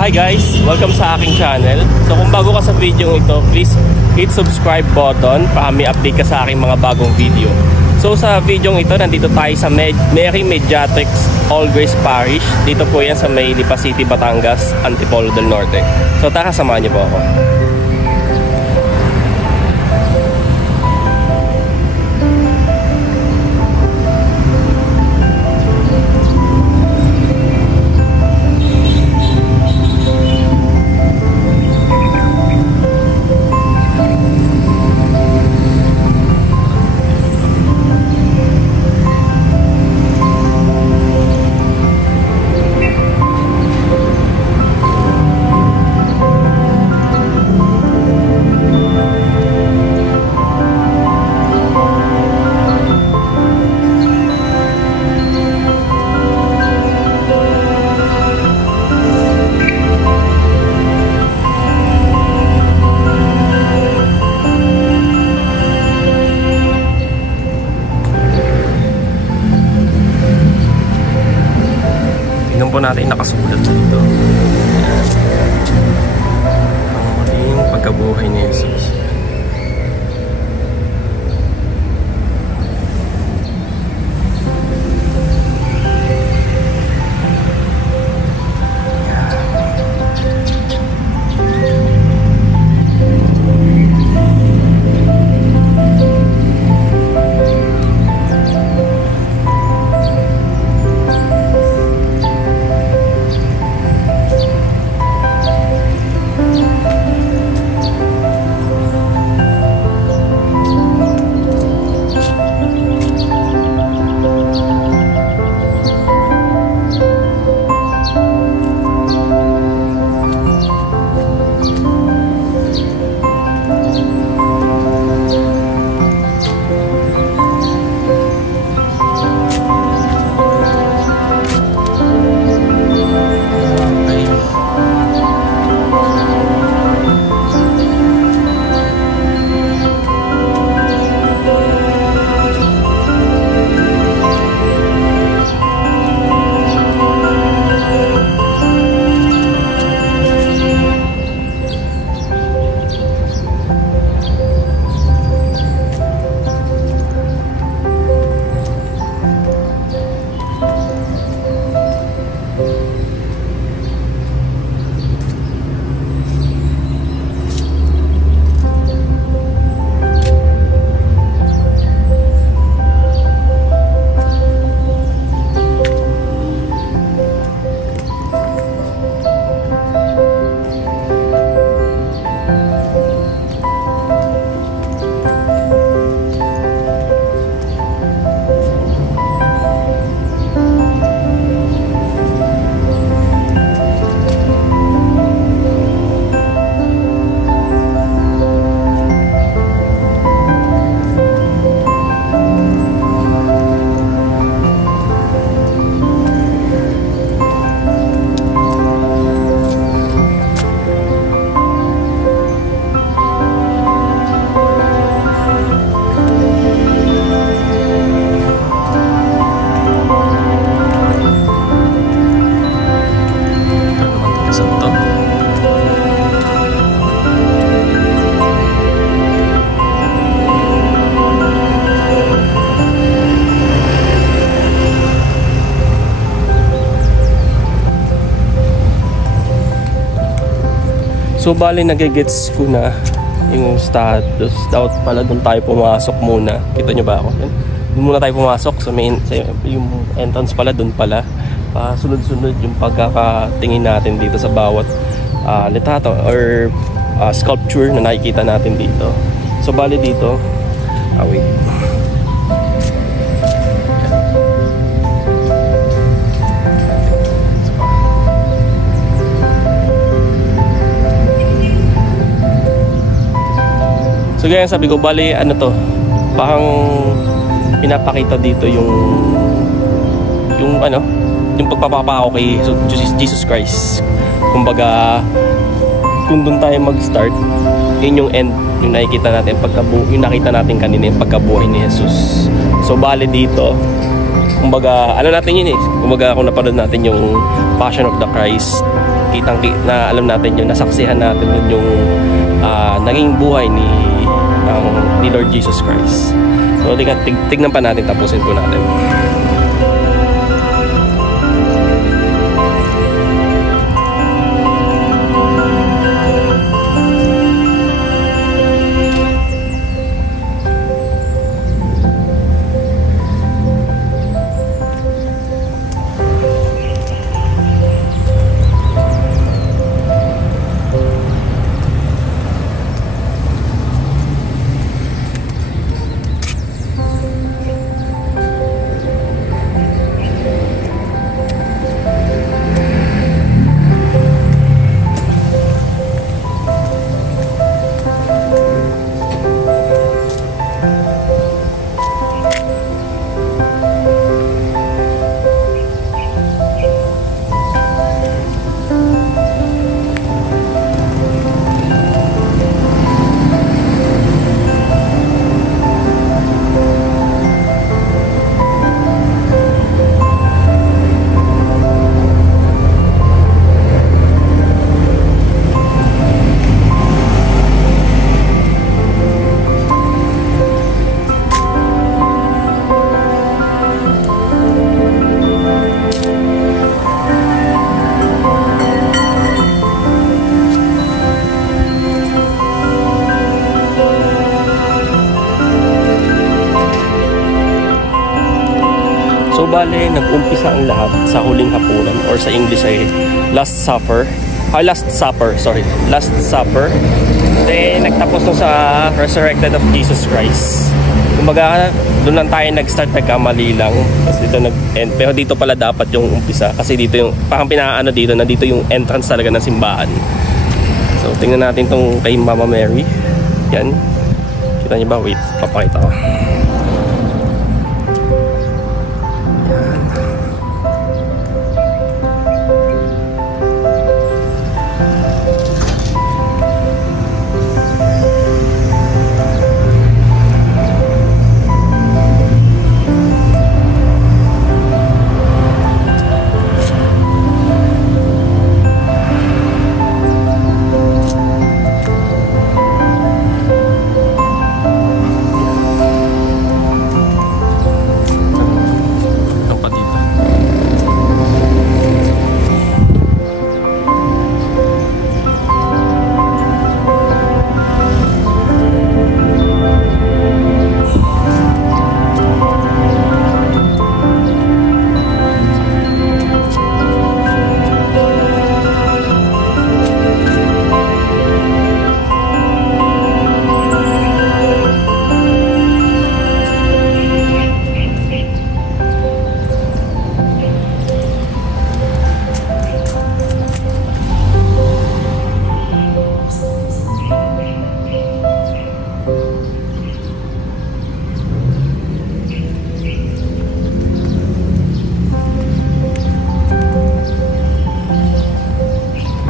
Hi guys! Welcome sa aking channel. So kung bago ka sa video ito, please hit subscribe button para may update ka sa aking mga bagong video. So sa video ito, nandito tayo sa Mary Mediatrix All Grace Parish. Dito po yan sa may Lipa City, Batangas, Antipolo del Norte. So tara, samahan niyo po ako. Tingnan po natin nakasulat dito. Ang muling pagkabuhay ni Jesus. So bali nagigets ko na yung status. Dapat pala doon tayo pumasok muna. Kita nyo ba ako? Doon muna tayo pumasok sa main, yung entrance pala doon pala. Sunod-sunod yung pagkakatingin natin dito sa bawat litrato or sculpture na nakikita natin dito. So bali dito, wait. So gaya sabi ko, bali ano to, parang pinapakita dito yung pagpapako kay Jesus Christ. Kumbaga, kung doon tayo mag-start, yun yung end, yung nakikita natin, yung nakita natin kanina, yung pagkabuhay ni Jesus. So bali dito, kumbaga, ano natin yun eh, kumbaga kung napanood natin yung Passion of the Christ, na alam natin yun, nasaksihan natin yun yung naging buhay ni Lord Jesus Christ. So tignan pa natin, tapusin po natin. So bale, nag-umpisa ang lahat sa huling hapunan, or sa English ay Last Supper. Last Supper. Then nagtapos nung sa Resurrected of Jesus Christ. Kumbaga, doon lang tayo nag-start, nagkamali lang. Kasi dito nag-end. Pero dito pala dapat yung umpisa. Kasi dito yung, parang pinaano dito, nandito yung entrance talaga ng simbahan. So tingnan natin tong kay Mama Mary. Yan. Kita niyo ba? Wait, papakita ko.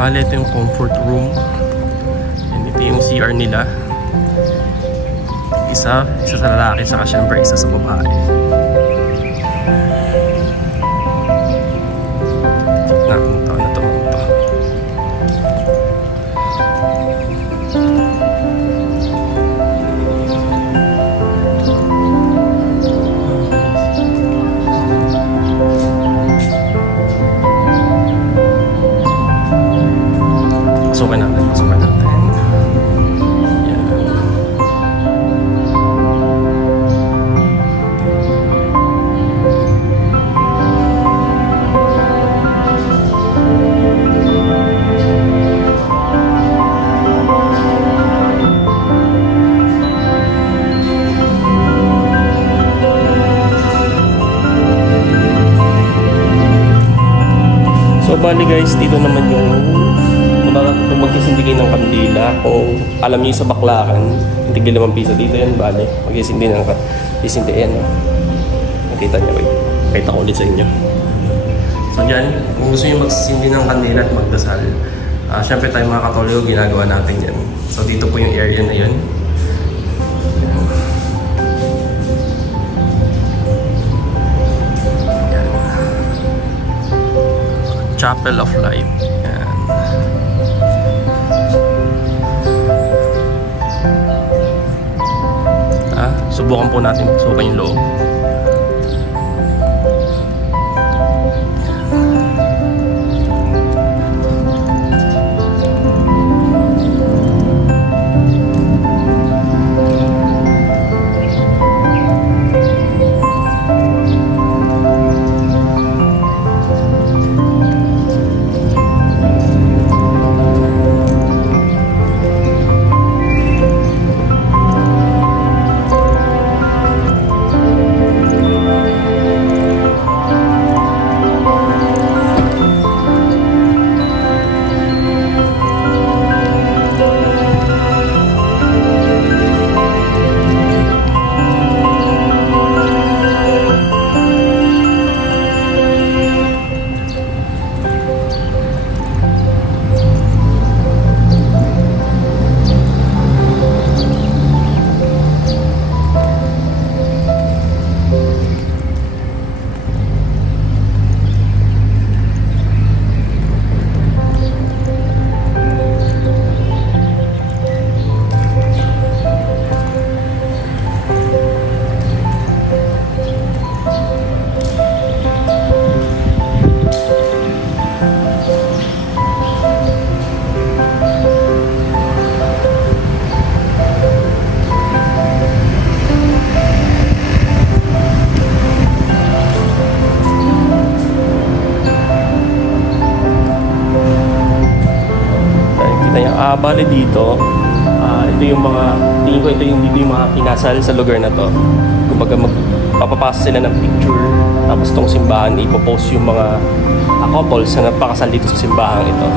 Bale, ito yung comfort room. And ito yung CR nila. Isa sa lalaki, saka syempre isa sa babae. Tignan kung taon na ito. Pasukin natin. Yan. So bali guys, dito naman yung kung magsisindi kayo ng kandila, o alam niyo sa Baclacan, yung tigil 5 piso dito yan, bale magsisindi ng isindi yan. Nakita niyo, wait, pakita ko ulit sa inyo. So dyan, kung gusto niyo magsisindi ng kandila at magdasal, syempre tayo mga Katoliko, ginagawa natin yan. So dito po yung area na yun. Chapel of Life. Yan. subukan po natin pasukan yung loob. Bale dito, ito yung mga, tingin ko ito yung mga kinasal sa lugar na to. Kumbaga magpapapasa sila ng picture, tapos tong simbahan ipopost yung mga couples na nagpakasal dito sa simbahan ito.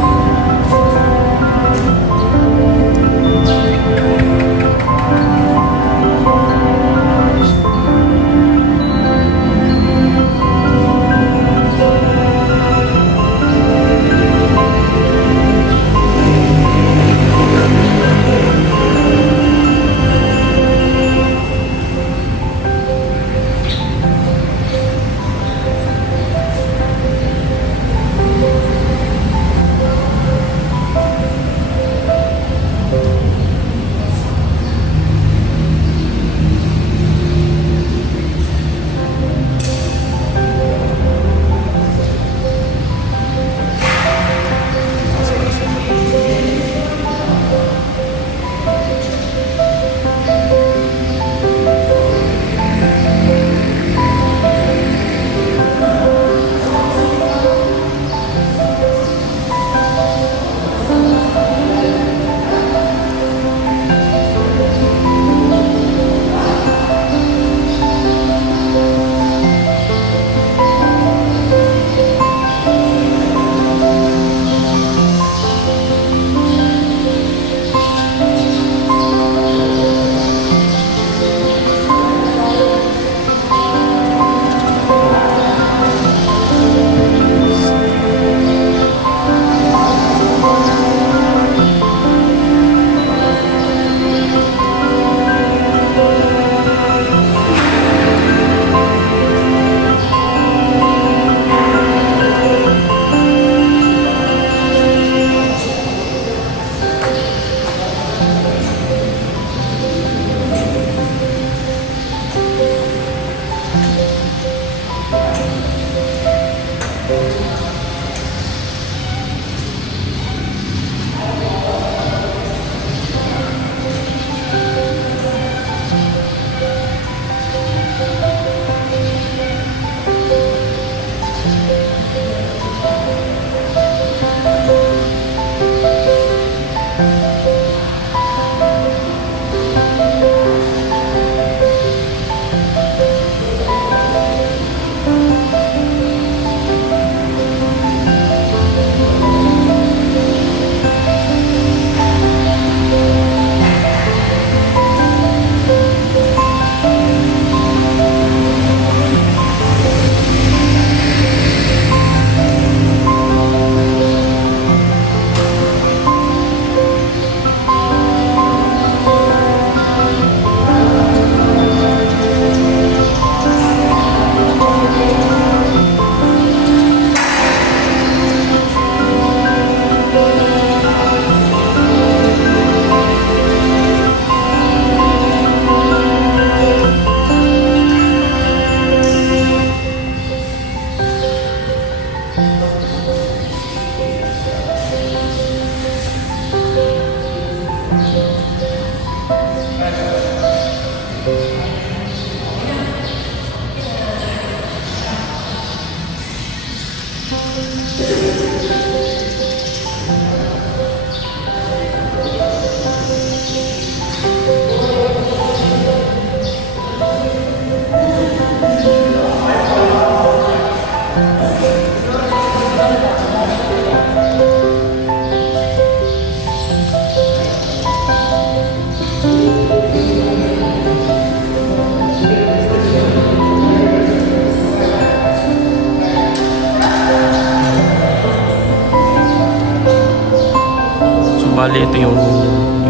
bali ito yung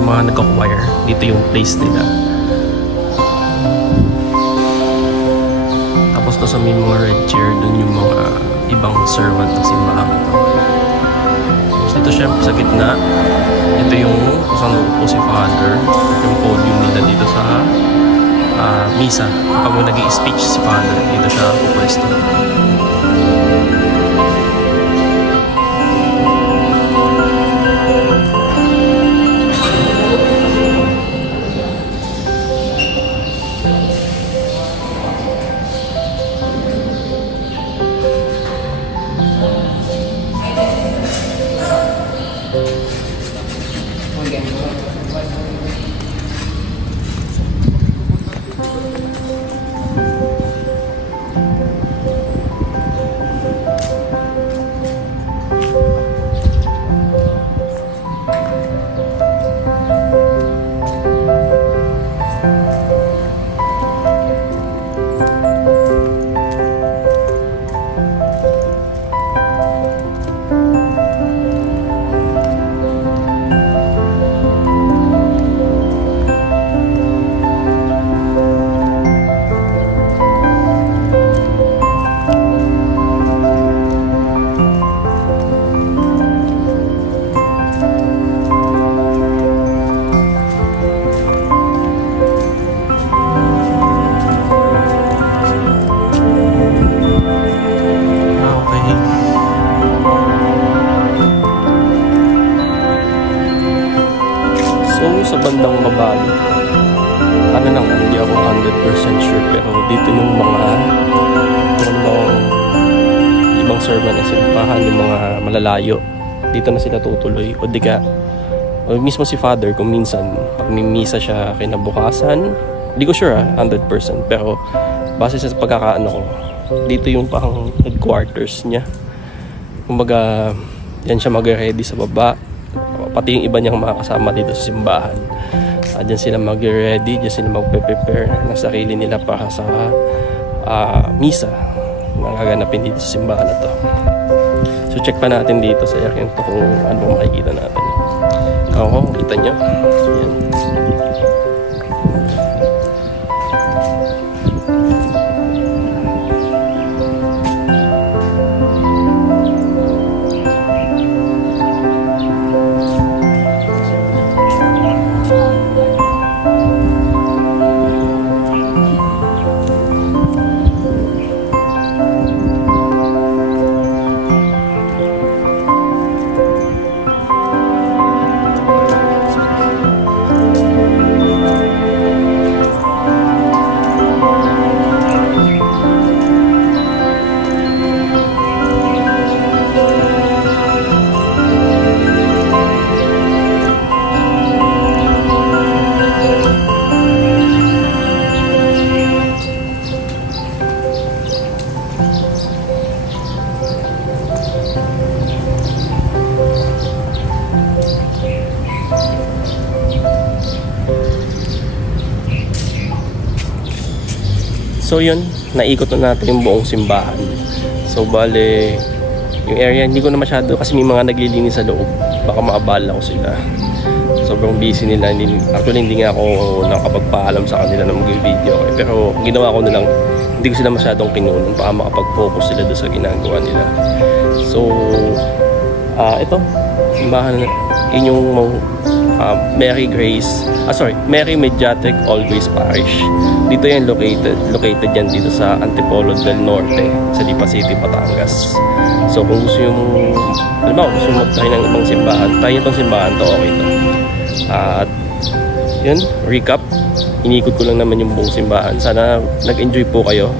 mga nag-acquire. Dito yung place nila. Tapos na sa may mga red chair, dun yung mga ibang servant ng simbahan ito. Tapos dito syempre sa gitna, ito yung kung saan uupo si Father, yung podium nila dito sa misa. Kapag may nag-i-speech si Father, dito siya pupwesto. Sa bandang baba, ano nang hindi ako 100% sure, pero dito yung mga ibang servant na simbahan, yung mga malalayo, dito na sila tutuloy. O di ka, o mismo si Father, kung minsan pag mimisa siya kinabukasan, hindi ko sure 100%, pero base sa pagkakaano ko, dito yung pang headquarters niya. Kumbaga, yan siya mag-ready sa baba. Pati yung iba niyang mga kasama dito sa simbahan. Diyan sila mag-ready, diyan sila magpe-prepare ng sarili nila para sa misa na gaganapin dito sa simbahan na to. So check pa natin dito sa area to kung ano makikita natin. Oo, kita nyo. Yan. So yun, naikot na natin yung buong simbahan. So bale, yung area hindi ko na masyado kasi may mga naglilinis sa loob. Baka maabala ko sila. Sobrang busy nila. Actually hindi nga ako nakapagpaalam sa kanila na mag-video. Pero ginawa ko na lang, hindi ko sila masyadong kinunan para makapag-focus sila doon sa ginagawa nila. So, ito, simbahan na yun yung Mary Mediatrix All Grace Parish. Dito yan located yan dito sa Antipolo del Norte sa Lipa City, Batangas. So kung gusto yung gusto yung mag-try ng ibang simbahan, try itong simbahan to, okay to. At yun, recap, inikot ko lang naman yung buong simbahan. Sana nag-enjoy po kayo.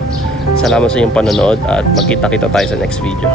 Salamat sa inyong panonood at magkita-kita tayo sa next video.